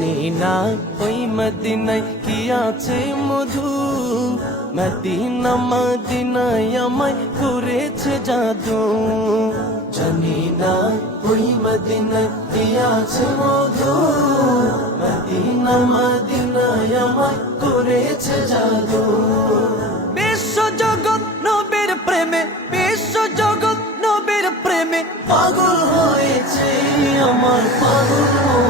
Medina ওই মদিনায় কি আছে মধু মদিনা মদিনায় আমায় করেছে জাদু জানি না ওই মদিনায় কি আছে মধু মদিনা মদিনায় আমায় করেছে জাদু বিশ্ব জগৎ নবীর প্রেমে বিশ্ব জগৎ নবীর প্রেমে পাগল হয়েছে আমার পাগল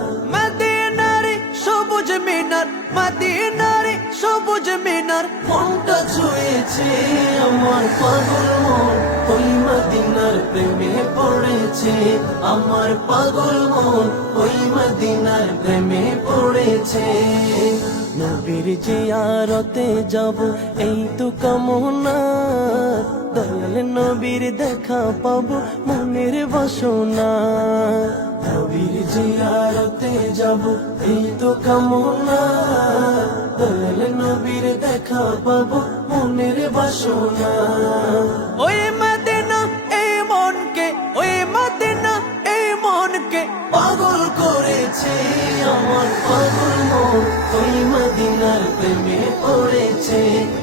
মদিনার সবুজ মিনার মনটা ছুঁয়েছে আমার পাগল মন ওই মদিনার প্রেমে পড়েছে আমার পাগল মন ওই মদিনার প্রেমে পড়েছে নবীর জিয়ারতে যাব এই তো কামনা দয়াল নবীর দেখা পাবো মনের বাসনা নবীর জিয়ারতে যাব এই তো কামনা দয়াল নবীর দেখা পাব মনের বাসনা ওই মদিনা এই মনকে ওই মদিনা এই মনকে পাগল করেছে আমার পাগল মন ওই মদিনার প্রেমে পড়েছে